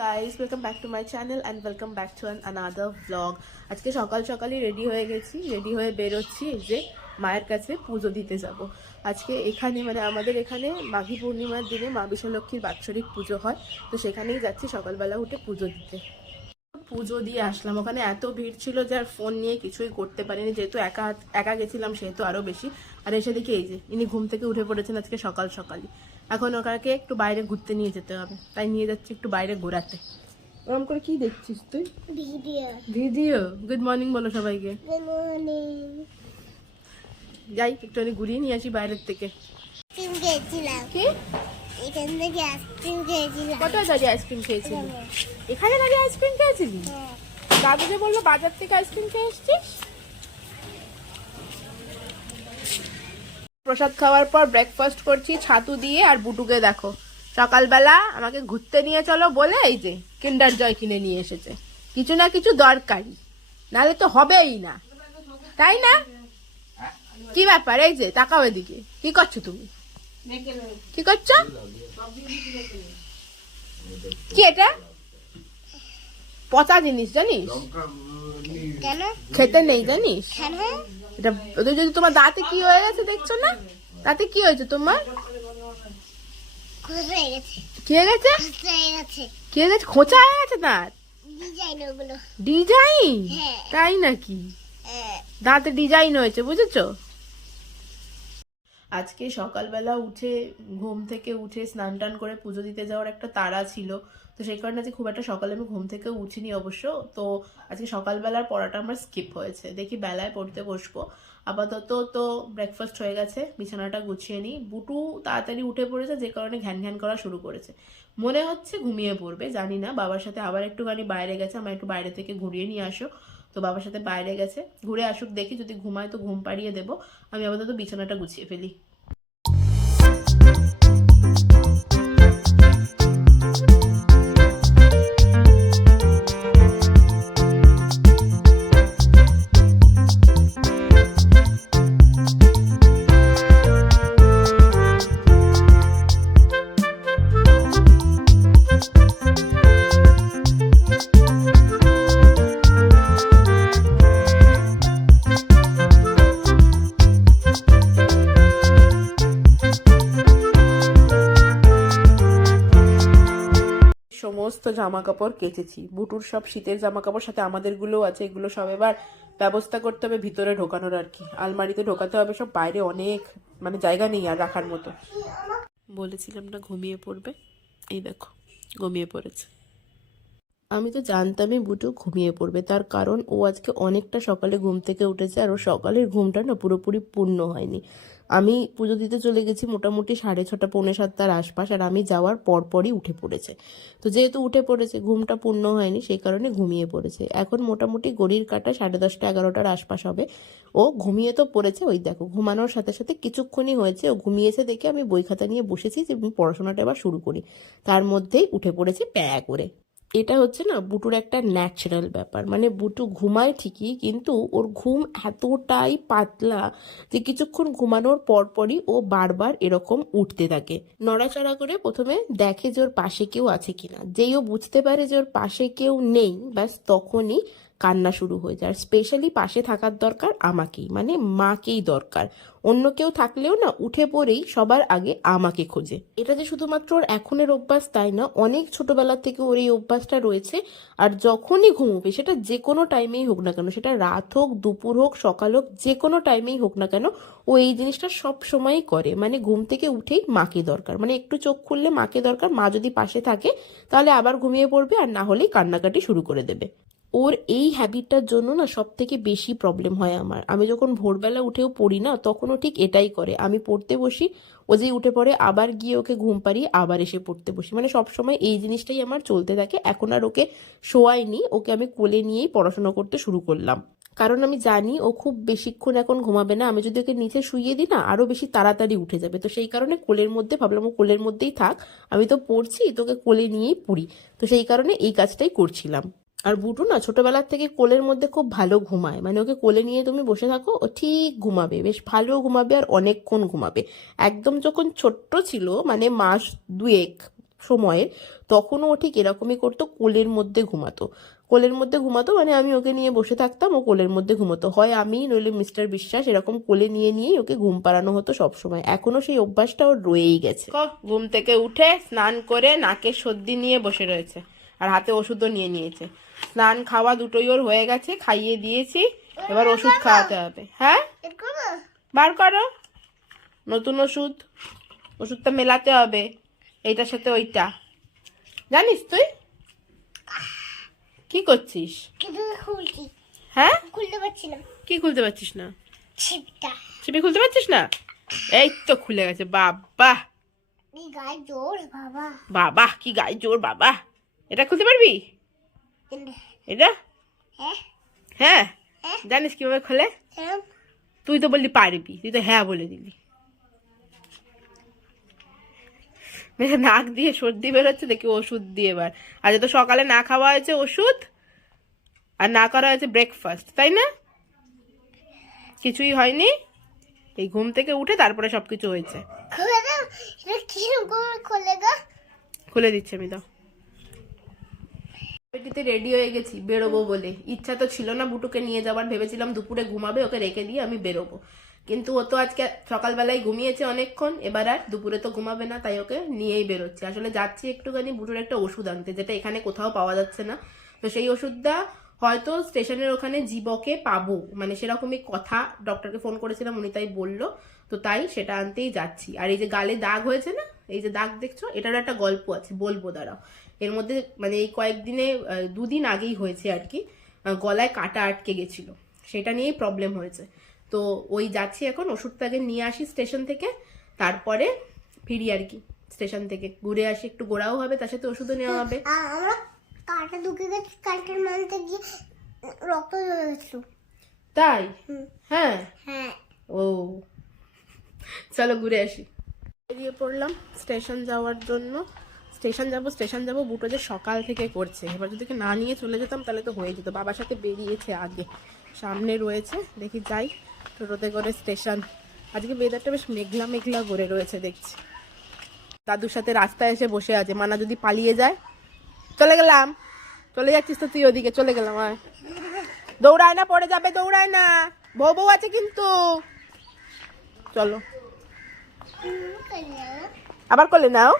Guys welcome back to my channel and welcome back to an another blog আজকে সকাল সকালই ready হয়ে গেছি রেডি হয়ে বেরোচ্ছি যে মায়ের কাছে পুজো দিতে যাব। আজকে এখানে মানে আমাদের এখানে মাঘী পূর্ণিমার দিনে মা বিশ্বলক্ষ্মীর বাৎসরিক পুজো হয়, তো সেখানেই যাচ্ছি সকালবেলা উঠে পুজো দিতে। পুজো দিয়ে আসলাম। ওখানে এত ভিড় ছিল যে আর ফোন নিয়ে কিছুই করতে পারিনি। যেহেতু একা একা গেছিলাম সেহেতু আরও বেশি। আর এসে দেখি এই যে ইনি ঘুম থেকে উঠে পড়েছেন আজকে সকাল সকালই। এখন ওখানে একটু বাইরে ঘুরতে নিয়ে যেতে হবে। তাই নিয়ে যাচ্ছি একটু বাইরে ঘোরাতে। ওরকম করে কি দেখছিস তুই? ভিডিও। ভিডিও। গুড মর্নিং বলো সবাইকে। গুড মর্নিং যাই একটুখানি ঘুরিয়ে নিয়ে আসি বাইরের থেকে। আইসক্রিম খেয়েছিলাম। কি? এখান থেকে আইসক্রিম খেয়েছিলাম। কোথায় দাঁড়িয়ে আইসক্রিম খেয়েছিলি? এখানে দাঁড়িয়ে আইসক্রিম খেয়েছিলি? হ্যাঁ। দাদু যে বলল বাজার থেকে আইসক্রিম খেয়ে এসছিস? প্রসাদ খাওয়ার পর ব্রেকফাস্ট করছি ছাতু দিয়ে আর বুটুকে দেখো। সকালবেলা আমাকে ঘুরতে নিয়ে চলো বলে এই যে কিন্ডার জয় কিনে নিয়ে এসেছে। কিছু না কিছু দরকারি। নাহলে তো হবেই না। তাই না? কি ব্যাপার? এই যে তাকাও এদিকে। কি করছ তুমি? কি করছ? কি এটা? পচা জিনিস জানিস? কেন? খেতে নেই জানিস? এটা ওদের যদি তোমার দাঁতে কি হয়ে গেছে দেখছ না? দাঁতে কি হয়েছে তোমার? কি হয়ে গেছে? কি হয়ে গেছে? খোঁচা হয়ে গেছে দাঁত ডিজাইন? হ্যাঁ। তাই নাকি? হ্যাঁ। দাঁতে ডিজাইন হয়েছে বুঝেছ? আজকে সকালবেলা উঠে ঘুম থেকে উঠে স্নান টান করে পুজো দিতে যাওয়ার একটা তাড়া ছিল। তো সেই কারণে আজকে খুব একটা সকালে আমি ঘুম থেকে উঠিনি অবশ্য। তো আজকে সকালবেলার পড়াটা আমার স্কিপ হয়েছে। দেখি বেলায় পড়তে বসবো। আপাতত তো ব্রেকফাস্ট হয়ে গেছে, বিছানাটা গুছিয়ে নিই। বুটু তাড়াতাড়ি উঠে পড়েছে, যে কারণে ঘ্যান ঘ্যান করা শুরু করেছে। মনে হচ্ছে ঘুমিয়ে পড়বে, জানি না। বাবার সাথে আবার একটুখানি বাইরে গেছে, আমার একটু বাইরে থেকে ঘুরিয়ে নিয়ে আসো। তো বাবার সাথে বাইরে গেছে। ঘুরে আসুক, দেখি যদি ঘুমায় তো ঘুম পাড়িয়ে দেবো। আমি আপাতত বিছানাটা গুছিয়ে ফেলি। জামা কাপড় কেচেছি। বুটুর সব শীতের জামা কাপড় সাথে আমাদেরগুলো আছে, এগুলো সব এবার ব্যবস্থা করতে হবে ভিতরে ঢোকানোর আর কি। আলমারিতে ঢোকাতে হবে, সব বাইরে অনেক মানে জায়গা নেই আর রাখার মতো। বলেছিলাম না ঘুমিয়ে পড়বে? এই দেখো, ঘুমিয়ে পড়েছে। আমি তো জানতামই বুটু ঘুমিয়ে পড়বে, তার কারণ ও আজকে অনেকটা সকালে ঘুম থেকে উঠেছে আর ও সকালের ঘুমটা না পুরোপুরি পূর্ণ হয়নি। আমি পুজো দিতে চলে গেছি মোটামুটি সাড়ে ছটা, পৌনে সাতটার আশপাশ, আর আমি যাওয়ার পরপরই উঠে পড়েছে। তো যেহেতু উঠে পড়েছে, ঘুমটা পূর্ণ হয়নি, সেই কারণে ঘুমিয়ে পড়েছে। এখন মোটামুটি গড়ির কাটা সাড়ে দশটা, এগারোটার আশপাশ হবে। ও ঘুমিয়ে তো পড়েছে, ওই দেখো, ঘুমানোর সাথে সাথে কিছুক্ষণই হয়েছে। ও ঘুমিয়েছে দেখে আমি বই খাতা নিয়ে বসেছি যে পড়াশোনাটা এবার শুরু করি। তার মধ্যেই উঠে পড়েছে প্যা করে। এটা হচ্ছে না বুটুর একটা ন্যাচারাল ব্যাপার। মানে বুটু ঘুমায় ঠিকই, কিন্তু ওর ঘুম এতটাই পাতলা যে কিছুক্ষণ ঘুমানোর পরপরই ও বারবার এরকম উঠতে থাকে। নড়াচড়া করে প্রথমে দেখে যে ওর পাশে কেউ আছে কিনা। যেই ও বুঝতে পারে যে ওর পাশে কেউ নেই, ব্যাস তখনই কান্না শুরু হয়ে যায়। আর স্পেশালি পাশে থাকার দরকার আমাকেই মানে মাকেই দরকার। অন্য কেউ থাকলেও না উঠে পড়েই সবার আগে আমাকে খোঁজে। এটা যে শুধুমাত্র ওর এখনের অভ্যাস তাই না, অনেক ছোটবেলা থেকে ওর এই অভ্যাসটা রয়েছে। আর যখনই ঘুমোবে, সেটা যে কোনো টাইমেই হোক না কেন, সেটা রাত হোক, দুপুর হোক, সকাল হোক, যে কোনো টাইমেই হোক না কেন, ও এই জিনিসটা সব সময়ই করে। মানে ঘুম থেকে উঠেই মাকে দরকার। মানে একটু চোখ খুললে মাকে দরকার। মা যদি পাশে থাকে, তাহলে আবার ঘুমিয়ে পড়বে আর না হলেই কান্নাকাটি শুরু করে দেবে। ওর এই হ্যাবিটটার জন্য না সব থেকে বেশি প্রবলেম হয় আমার। আমি যখন ভোরবেলা উঠেও পড়ি না তখনও ঠিক এটাই করে। আমি পড়তে বসি, ও যেই উঠে পড়ে, আবার গিয়ে ওকে ঘুম পাড়িয়ে আবার এসে পড়তে বসি। মানে সবসময় এই জিনিসটাই আমার চলতে থাকে। এখন আর ওকে শোয়াইনি, ওকে আমি কোলে নিয়েই পড়াশোনা করতে শুরু করলাম। কারণ আমি জানি ও খুব বেশিক্ষণ এখন ঘুমাবে না। আমি যদি ওকে নিচে শুইয়ে দিই না আরও বেশি তাড়াতাড়ি উঠে যাবে। তো সেই কারণে কোলের মধ্যে, ভাবলাম ও কোলের মধ্যেই থাক। আমি তো পড়ছি, তোকে কোলে নিয়েই পড়ি। তো সেই কারণে এই কাজটাই করছিলাম। আর বুটু না ছোটবেলার থেকে কোলের মধ্যে খুব ভালো ঘুমায়। মানে ওকে কোলে নিয়ে তুমি বসে থাকো, ও ঠিক ঘুমাবে। বেশ ভালো ঘুমাবে আর অনেকক্ষণ ঘুমাবে। একদম যখন ছোট্ট ছিল মানে মাস দুয়েক সময়ে তখনও ও ঠিক এরকমই করতো, কোলের মধ্যে ঘুমাতো। কোলের মধ্যে ঘুমাতো মানে আমি ওকে নিয়ে বসে থাকতাম, ও কোলের মধ্যে ঘুমাতো। হয় আমি, নইলে মিস্টার বিশ্বাস এরকম কোলে নিয়ে নিয়েই ওকে ঘুম পাড়ানো হতো সব সময় এখনও সেই অভ্যাসটা ওর রয়েই গেছে। ঘুম থেকে উঠে স্নান করে নাকে সর্দি নিয়ে বসে রয়েছে। আর হাতে ওষুধও নিয়ে নিয়েছে। স্নান খাওয়া দুটোই ওর হয়ে গেছে খাইয়ে দিয়েছি। এবার ওষুধ খাওয়াতে হবে। হ্যাঁ? বার করো। নতুন ওষুধ। ওষুধটা মেলাতে হবে। এইটার সাথে ওইটা। জানিস তুই? কি করছিস? হ্যাঁ? খুলতে পারছি না। কি খুলতে পারছিস না? ছিপি খুলতে পারছিস না? এই তো খুলে গেছে বাবা। গায়ে জোর বাবা। বাবা কি গায়ে জোর বাবা। এটা খুলতে পারবি? এটা? হ্যাঁ। জানিস কীভাবে খোলে? তুই তো বললি পারবি তুই তো হ্যাঁ বলে দিলি। নাক দিয়ে সর্দি বেরোচ্ছে দেখি ওষুধ দিয়ে এবার। আজ তো সকালে না খাওয়া হয়েছে ওষুধ আর না করা হয়েছে ব্রেকফাস্ট তাই না? কিছুই হয়নি। এই ঘুম থেকে উঠে তারপরে সবকিছু হয়েছে। খুলে দিচ্ছি আমি দাও পেটিতে রেডি হয়ে গেছি, বেরোবো বলে। ইচ্ছা তো ছিল না বুটুকে নিয়ে যাবার ভেবেছিলাম দুপুরে ঘুমাবে, ওকে রেখে দিয়ে আমি বেরোবো। কিন্তু ও তো আজকে সকালবেলায় ঘুমিয়েছে অনেকক্ষণ, এবার আর দুপুরে তো ঘুমাবে না, তাই ওকে নিয়েই বেরোচ্ছে। আসলে যাচ্ছি একটুখানি বুটুর একটা ওষুধ আনতে, যেটা এখানে কোথাও পাওয়া যাচ্ছে না। তো সেই ওষুধটা হয়তো স্টেশনের ওখানে জীবকে পাবো। মানে সেরকমই কথা ডক্টরকে ফোন করেছিলাম, উনি তাই বলল। তো তাই সেটা আনতেই যাচ্ছি। আর এই যে গালে দাগ হয়েছে না, এই যে দাগ দেখছ এটার একটা গল্প আছে, বলব দাঁড়াও। এর মধ্যে মানে এই কয়েকদিনে দুদিন আগেই হয়েছে আর কি গলায় কাটা আটকে গেছিল। সেটা নিয়েই প্রবলেম হয়েছে। তো ওই যাচ্ছি এখন ওষুধটা আগে নিয়ে আসি স্টেশন থেকে, তারপরে ফিরি আর কি, স্টেশন থেকে। ঘুরে আসি, একটু ঘোরাও হবে, তার সাথে ওষুধও নেওয়া হবে। কাটা ঢুকে গেছি কালকের মানতে গিয়ে রক্ত জমে গেছিল। তাই? হ্যাঁ? হ্যাঁ। ও। চলো ঘুরে আসি। বেরিয়ে পড়লাম স্টেশন যাওয়ার জন্য। স্টেশন যাব স্টেশন যাব বুটো যে সকাল থেকে করছে। এবার যদি না নিয়ে চলে যেতাম তাহলে তো হয়ে যেত। বাবার সাথে বেরিয়েছে আগে। সামনে রয়েছে দেখি যাই। টোটোতে করে স্টেশন। আজকে ওয়েদারটা বেশ মেঘলা মেঘলা করে রয়েছে দেখছি। দাদুর সাথে রাস্তায় এসে বসে আছে। মানা যদি পালিয়ে যায় চলে গেলাম। চলে যাচ্ছিস তো তুই ওদিকে চলে গেলাম আর দৌড়ায় না পড়ে যাবে দৌড়ায় না। বউ বউ আছে কিন্তু। চলো। আবার করলে নাও।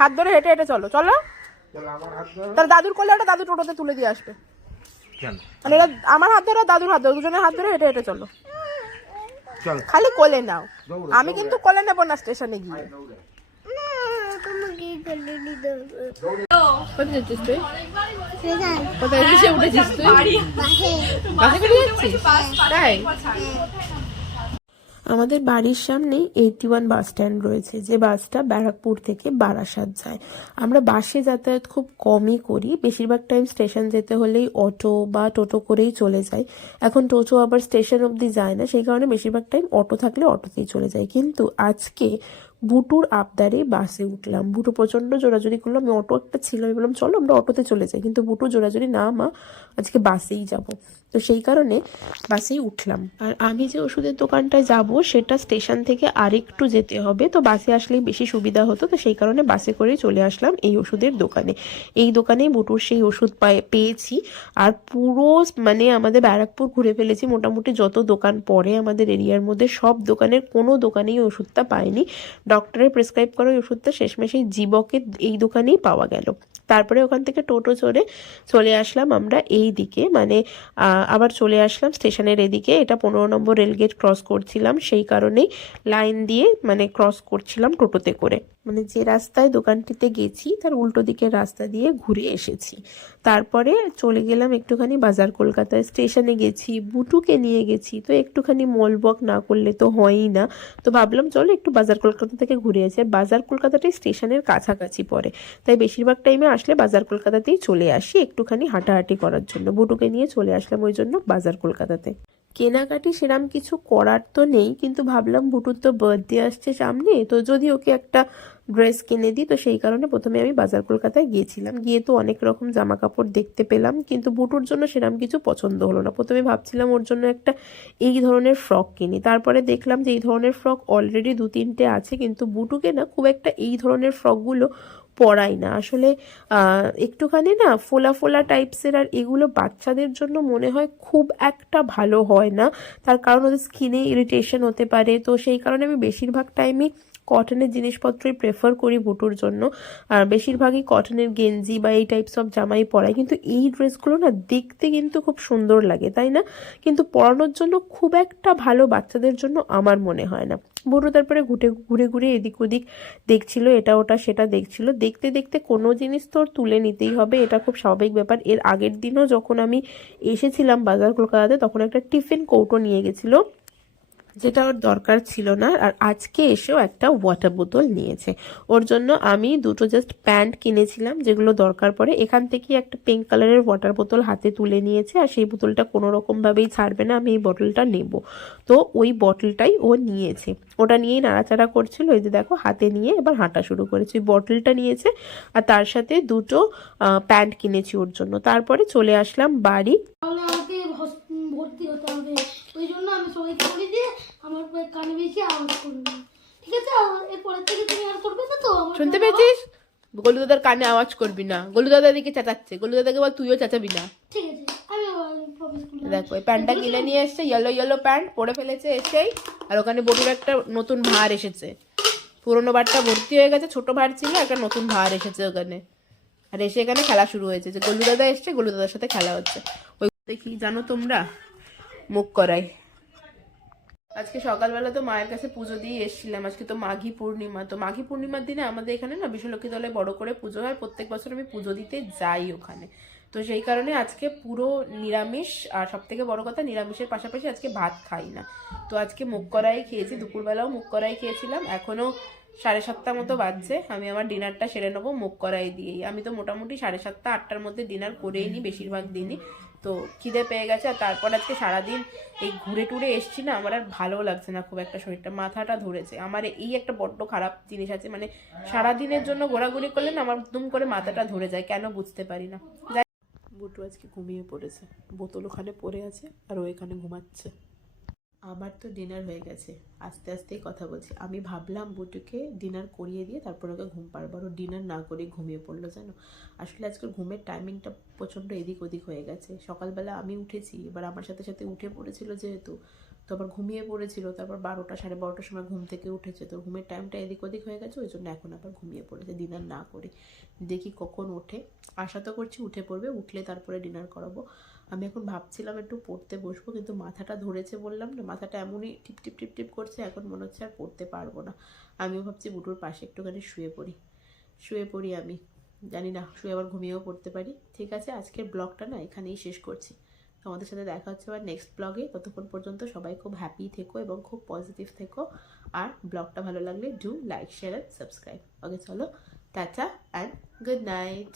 হাত ধরে হেঁটে হেঁটে চলো চলো। তাহলে দাদুর করলে ওটা দাদু টোটোতে তুলে দিয়ে আসবে। মানে আমার হাত ধরে দাদুর হাত ধরে দুজনের হাত ধরে হেঁটে হেঁটে চলো। খালি কোলে নাও। আমি কিন্তু কোলে নেব না স্টেশনে গিয়ে। আমাদের বাড়ির সামনেই এইটি ওয়ান বাস স্ট্যান্ড রয়েছে। যে বাসটা ব্যারাকপুর থেকে বারাসাত যায়। আমরা বাসে যাতায়াত খুব কমই করি। বেশিরভাগ টাইম স্টেশন যেতে হলেই অটো বা টোটো করেই চলে যায় এখন টোটো আবার স্টেশন অবধি যায় না। সেই কারণে বেশিরভাগ টাইম অটো থাকলে অটোতেই চলে যায় কিন্তু আজকে বুটুর আবদারে বাসে উঠলাম। বুটু প্রচণ্ড জোরাজুরি করল। আমি অটো একটা ছিল, আমি বললাম, চলো আমরা অটোতে চলে যাই। কিন্তু বুটু জোরাজুরি, না মা, আজকে বাসেই যাব। তো সেই কারণে বাসেই উঠলাম। আর আমি যে ওষুধের দোকানটায় যাব, সেটা স্টেশন থেকে আরেকটু যেতে হবে। তো বাসে আসলেই বেশি সুবিধা হতো, তো সেই কারণে বাসে করেই চলে আসলাম এই ওষুধের দোকানে। এই দোকানেই বুটুর সেই ওষুধ পায়ে- পেয়েছি। আর পুরো মানে আমাদের ব্যারাকপুর ঘুরে ফেলেছি। মোটামুটি যত দোকান পড়ে আমাদের এরিয়ার মধ্যে, সব দোকানের কোনো দোকানেই ওষুধটা পাইনি। ডক্টরের প্রেসক্রাইব করা ওষুধটা শেষমেশ এই জীবকে এই দোকানেই পাওয়া গেল। তারপরে ওখান থেকে টোটো চড়ে চলে আসলাম আমরা এই দিকে। মানে আবার চলে আসলাম স্টেশনের এদিকে। এটা পনেরো নম্বর রেলগেট ক্রস করছিলাম, সেই কারণেই লাইন দিয়ে মানে ক্রস করছিলাম টোটোতে করে। মানে যে রাস্তায় দোকানটিতে গেছি, তার উল্টো দিকের রাস্তা দিয়ে ঘুরে এসেছি। তারপরে চলে গেলাম একটুখানি বাজার কলকাতায় স্টেশনে গেছি, বুটুকে নিয়ে গেছি। তো একটুখানি মলবক না করলে তো হয়ই না। তো ভাবলাম, চলো একটু বাজার কলকাতা থেকে ঘুরে আসি। আর বাজার কলকাতাটাই স্টেশনের কাছাকাছি পড়ে। তাই বেশিরভাগ টাইমে আসলে বাজার কলকাতাতেই চলে আসি একটুখানি হাঁটাহাঁটি করার জন্য। বুটুকে নিয়ে চলে আসলাম ওই জন্য বাজার কলকাতাতে। কেনাকাটি সেরাম কিছু করার তো নেই, কিন্তু ভাবলাম বুটুর তো বার্থডে আসছে সামনে, তো যদি ওকে একটা ড্রেস কিনে দিই। তো সেই কারণে প্রথমে আমি বাজার কলকাতায় গিয়েছিলাম। গিয়ে তো অনেক রকম জামা কাপড় দেখতে পেলাম, কিন্তু বুটুর জন্য সেরকম কিছু পছন্দ হলো না। প্রথমে ভাবছিলাম ওর জন্য একটা এই ধরনের ফ্রক কিনি। তারপরে দেখলাম যে এই ধরনের ফ্রক অলরেডি দু তিনটে আছে, কিন্তু বুটুকে না খুব একটা এই ধরনের ফ্রকগুলো পরাই না। আসলে একটুখানি না ফোলা ফোলা টাইপসের আর এগুলো বাচ্চাদের জন্য মনে হয় খুব একটা ভালো হয় না। তার কারণ ওদের স্কিনে ইরিটেশন হতে পারে। তো সেই কারণে আমি বেশিরভাগ টাইমই কটনের জিনিসপত্রই প্রেফার করি বুটুর জন্য। আর বেশিরভাগই কটনের গেঞ্জি বা এই টাইপস অফ জামাই পরাই। কিন্তু এই ড্রেসগুলো না দেখতে কিন্তু খুব সুন্দর লাগে, তাই না? কিন্তু পরানোর জন্য খুব একটা ভালো বাচ্চাদের জন্য আমার মনে হয় না। বুটু তারপরে ঘুরে ঘুরে ঘুরে এদিক ওদিক দেখছিল, এটা ওটা সেটা দেখছিল। দেখতে দেখতে কোনো জিনিস তো ওর তুলে নিতেই হবে, এটা খুব স্বাভাবিক ব্যাপার। এর আগের দিনও যখন আমি এসেছিলাম বাজার কলকাতাতে, তখন একটা টিফিন কৌটো নিয়ে গেছিল। যেটা ওর দরকার ছিল না, আর আজকে এসেও একটা ওয়াটার বোতল নিয়েছে। ওর জন্য আমি দুটো জাস্ট প্যান্ট কিনেছিলাম, যেগুলো দরকার পড়ে। এখান থেকে একটা পিঙ্ক কালারের ওয়াটার বোতল হাতে তুলে নিয়েছে, আর সেই বোতলটা কোনো রকমভাবেই ছাড়বে না, আমি এই বোতলটা নেব। তো ওই বটলটাই ও নিয়েছে। ওটা নিয়েই নাড়াচাড়া করছিল, এই যে দেখো, হাতে নিয়ে এবার হাঁটা শুরু করেছে। ওই বটলটা নিয়েছে, আর তার সাথে দুটো প্যান্ট কিনেছি ওর জন্য। তারপরে চলে আসলাম বাড়ি। ভর্তি হতে হবে। ওই জন্য আমি সবাইকে বলে দিয়ে আমার কানে বেশি আওয়াজ করবে। ঠিক আছে? আর এরপরের থেকে তুমি আর করবে না তো? শুনতে পেয়েছিস? গলু দাদার কানে আওয়াজ করবি না। গলু দাদা দিকে চেঁচাচ্ছে। গলু দাদাকে বল তুইও চেঁচাবি না। ঠিক আছে দেখো এই প্যান্টটা কিনে নিয়ে এসছে ইয়েলো ইয়েলো প্যান্ট পরে ফেলেছে এসেই। আর ওখানে বটুর একটা নতুন ভার এসেছে। পুরোনো ভারটা ভর্তি হয়ে গেছে ছোট ভার ছিল একটা নতুন ভার এসেছে ওখানে। আর এসে এখানে খেলা শুরু হয়েছে। যে গলু দাদা এসছে গলু দাদার সাথে খেলা হচ্ছে। ওই দেখি জানো তোমরা? মুখ করাই। আজকে সকালবেলা তো মায়ের কাছে পুজো দিয়ে এসেছিলাম। আজকে তো মাঘী পূর্ণিমা। তো মাঘী পূর্ণিমার দিনে আমাদের এখানে না বিশ্বলক্ষ্মী দলে বড় করে পুজো হয়। প্রত্যেক বছর আমি পুজো দিতে যাই ওখানে। তো সেই কারণে আজকে পুরো নিরামিষ আর সব থেকে বড় কথা নিরামিষের পাশাপাশি আজকে ভাত খাই না। তো আজকে মুখ করাই খেয়েছি। দুপুরবেলাও মুখ করাই খেয়েছিলাম। এখনও সাড়ে সাতটা মতো বাজছে, আমি আমার ডিনারটা সেরে নেব, মুখ করাই দিয়েই। আমি তো মোটামুটি সাড়ে সাতটা, আটটার মধ্যে ডিনার করেই নিই বেশিরভাগ দিনই। তো খিদে পেয়ে গেছে, আর তারপর আজকে সারাদিন এই ঘুরে টুরে এসছি না, আমার আর ভালো লাগছে না খুব একটা শরীরটা, মাথাটা ধরেছে। আমার এই একটা বড্ড খারাপ জিনিস আছে মানে সারাদিনের জন্য ঘোরাঘুরি করলে না আমার দুম করে মাথাটা ধরে যায়, কেন বুঝতে পারি না। বুটু আজকে ঘুমিয়ে পড়েছে, বোতল ওখানে পড়ে আছে, আর ও এখানে ঘুমাচ্ছে। আমার তো ডিনার হয়ে গেছে। আস্তে আস্তেই কথা বলছি। আমি ভাবলাম বুটুকে ডিনার করিয়ে দিয়ে তারপর ওকে ঘুম পাড়বো। আর ডিনার না করে ঘুমিয়ে পড়ল, জানো? আসলে আজকের ঘুমের টাইমিংটা প্রচণ্ড এদিক ওদিক হয়ে গেছে। সকালবেলা আমি উঠেছি, এবার আমার সাথে সাথে উঠে পড়েছিল যেহেতু, তো আবার ঘুমিয়ে পড়েছিল। তারপর বারোটা, সাড়ে বারোটার সময় ঘুম থেকে উঠেছে। তো ঘুমের টাইমটা এদিক ওদিক হয়ে গেছে, ওই জন্য এখন আবার ঘুমিয়ে পড়েছে ডিনার না করে। দেখি কখন ওঠে। আশা তো করছি উঠে পড়বে, উঠলে তারপরে ডিনার করাবো। আমি এখন ভাবছিলাম একটু পড়তে বসবো, কিন্তু মাথাটা ধরেছে বললাম না, মাথাটা এমনই টিপ টিপ টিপ টিপ করছে, এখন মনে হচ্ছে আর পড়তে পারব না। আমিও ভাবছি বুটুর পাশে একটুখানি শুয়ে পড়ি। শুয়ে পড়ি আমি। জানি না, শুয়ে আবার ঘুমিয়েও পড়তে পারি। ঠিক আছে, আজকের ব্লগটা না এখানেই শেষ করছি। তোমাদের সাথে দেখা হচ্ছে আবার নেক্সট ব্লগে ততক্ষণ পর্যন্ত সবাই খুব হ্যাপি থেকো এবং খুব পজিটিভ থেকো। আর ব্লগটা ভালো লাগলে do like share and subscribe okay চলো, টাটা অ্যান্ড গুড নাইট